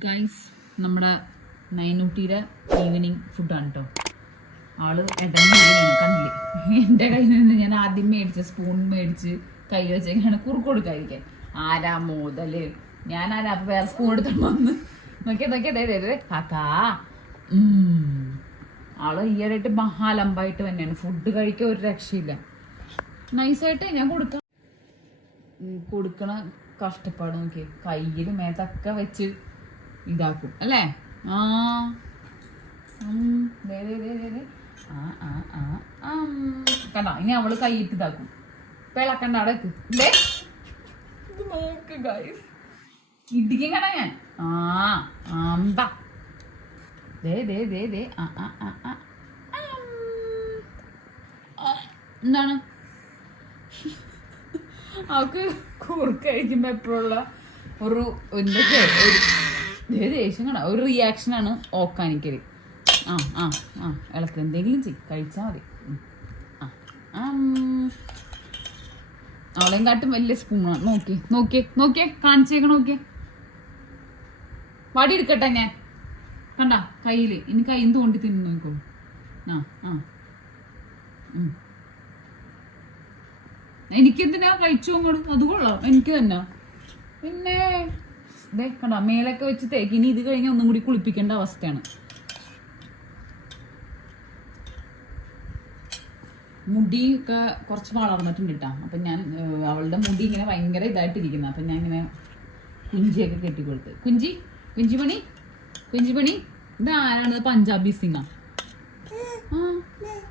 Guys നമ്മുടെ നൈനൂട്ടിയുടെ evening ഫുഡാണ് കേട്ടോ ആൾ കണ്ടില്ലേ? എന്റെ കയ്യിൽ നിന്ന് ഞാൻ ആദ്യം മേടിച്ച സ്പൂൺ മേടിച്ച് കൈ വെച്ചേക്കാണ് കുറുക്ക് കൊടുക്കാതിരിക്കാൻ. ആരാ മോതൽ? ഞാൻ ആരാ? അപ്പൊ വേറെ സ്പൂൺ എടുത്തോണ്ട് വന്ന്. നോക്കിയ നോക്കിയ ദേ, ദേ, ദേ, കാക്കാ. ആൾ ഈയിടെയായിട്ട് മഹാലമ്പായിട്ട് തന്നെയാണ്. ഫുഡ് കഴിക്കാൻ ഒരു രക്ഷയില്ല. നൈസായിട്ട് ഞാൻ കൊടുക്ക കൊടുക്കണ കഷ്ടപ്പാട് നോക്കി കയ്യിൽ മേത്തൊക്കെ വെച്ച് ഇതാക്കും അല്ലേ? ആ. കണ്ട? ഇനി അവൾ കൈയിട്ട് ഇതാക്കും. പിളക്കണ്ട അവിടെ എത്തില്ലേ നോക്ക് ഗൈസ് ഇടിക്കും കണ്ട ഞാൻ. ആ അമ്പ എന്താണ്? അവക്ക് കുറുക്ക് കഴിക്കുമ്പോ എപ്പോഴുള്ള ഒരു എന്തൊക്കെ ദേഷ്യം കാണാം ഒരു റിയാക്ഷൻ റിയാക്ഷനാണ് ഓക്കാനിക്കൽ ആ ആ ആ ഇളക്ക്. എന്തെങ്കിലും ചെയ്യും. കഴിച്ചാൽ മതി. ആ. അവളെയും കാട്ടും വലിയ സ്പൂണാണ് നോക്കി നോക്കിയേ. നോക്കിയേ കാണിച്ചേക്ക നോക്കിയേ. വടി എടുക്കട്ടെ ഞാൻ. കണ്ട? കയ്യിൽ ഇനി എന്ത് കൊണ്ടി തിന്നു നോക്കൂ. ആ ആ. എനിക്ക് എനിക്കെന്തിനാ കഴിച്ചു അങ്ങോട്ട്? അത് കൊള്ളാം. എനിക്ക് തന്നെ. പിന്നെ കണ്ട മേലൊക്കെ വെച്ച് തേക്ക്. ഇനി ഇത് കഴിഞ്ഞാൽ ഒന്നും കൂടി കുളിപ്പിക്കേണ്ട അവസ്ഥയാണ്. മുടി ഒക്കെ കുറച്ച് വളർന്നിട്ടുണ്ട് കേട്ടോ അപ്പം ഞാൻ അവളുടെ മുടി ഇങ്ങനെ ഭയങ്കര ഇതായിട്ടിരിക്കുന്നത് അപ്പം ഞാൻ ഇങ്ങനെ കുഞ്ചിയൊക്കെ കെട്ടിക്കൊടുത്ത്. കുഞ്ചി കുഞ്ചിമണി കുഞ്ചിമണി ഇത് ആരാണ്? പഞ്ചാബി സിംഗാ ആ?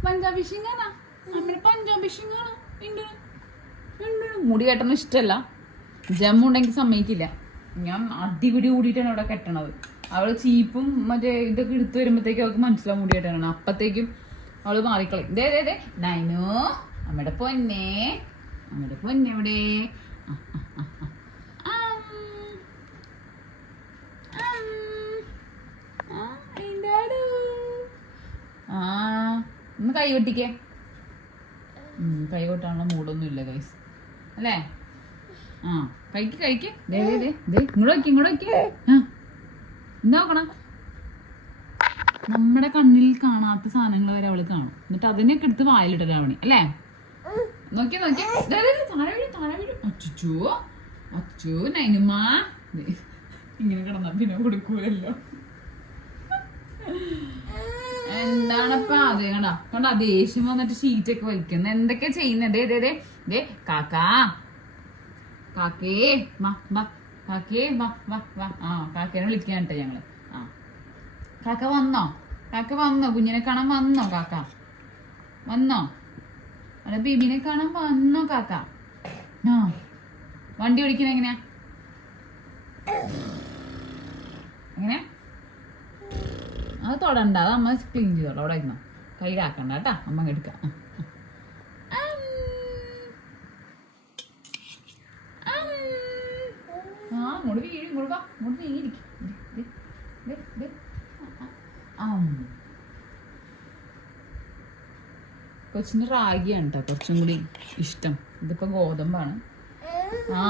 പഞ്ചാബി സിംഗാണോ അങ്ങനെ പഞ്ചാബി സിംഗാണോ ഉണ്ട്. മുടി കെട്ടണം ഇഷ്ടമല്ല ജമ്മുണ്ടെങ്കിൽ സമ്മതിക്കില്ല. ഞാൻ അടിപിടി കൂടിയിട്ടാണ് അവിടെ കെട്ടണത്. അവൾ ചീപ്പും മറ്റേ ഇതൊക്കെ എടുത്തു വരുമ്പോഴത്തേക്കും അവൾക്ക് മനസ്സിലാവും കൂടിയിട്ടാണ് അപ്പത്തേക്കും അവൾ മാറിക്കളയും. ദേ ദേ ദേ. നൈനു അമ്മയുടെ പൊന്നെ. അമ്മയുടെ പൊന്നെ എവിടെ ആ, ഒന്ന് കൈ കൊട്ടിക്കേ ഉം, കൈ കൊട്ടാനുള്ള മൂടൊന്നും ഇല്ല ഗൈസ് അല്ലേ? ആ കഴിക്ക് കഴിക്ക്. ദേ ദേ ദേ ഇങ്ങോട്ട് വയ്ക്ക് ഇങ്ങോട്ട് വയ്ക്ക് ആ നോക്കണം. നമ്മുടെ കണ്ണിൽ കാണാത്ത സാധനങ്ങൾ വരെ അവൾ കാണും. എന്നിട്ട് അതിനൊക്കെ എടുത്ത് വായിലിട്ടരാവണി അല്ലേ? നോക്കി നോക്കി. താഴെ വീഴും താഴെ വീഴും. അച്ചു അച്ചു നൈനുമാ. ഇങ്ങനെ കിടന്നാ പിന്നെ കൊടുക്കൂലല്ലോ. എന്താണപ്പാ? അത് കണ്ടാ കണ്ടാ ദേഷ്യം വന്നിട്ട് ഷീറ്റൊക്കെ വലിക്കുന്ന. എന്തൊക്കെ ചെയ്യുന്നത് ദേ ദേ ദേ കാക്കാ കാക്കേ കാക്കേ ആ കാക്കേനെ വിളിക്കാൻ കേട്ടോ ഞങ്ങൾ. ആ. കാക്ക വന്നോ? കാക്ക വന്നോ? കുഞ്ഞിനെ കാണാൻ വന്നോ കാക്ക? വന്നോ? അല്ല ബീബിനെ കാണാൻ വന്നോ കാക്ക? ആ. വണ്ടി ഓടിക്കണ എങ്ങനെയാ? എങ്ങനെ അത് തൊടണ്ട. അത് അമ്മ ക്ലീൻ ചെയ്തോളൂ. അവിടെ ഇരുന്നോ. കയ്യിലാക്കണ്ട കേട്ടാ. അമ്മ എടുക്കാം. ആ അങ്ങോട്ട് വീഴും ഇങ്ങോട്ട് വാ. ഇങ്ങോട്ട് നീങ്ങിയിരിക്കും കൊച്ചിന് റാഗിയാണ് കേട്ടോ കുറച്ചും കൂടി ഇഷ്ടം. ഇതിപ്പോ ഗോതമ്പാണ്. ആ.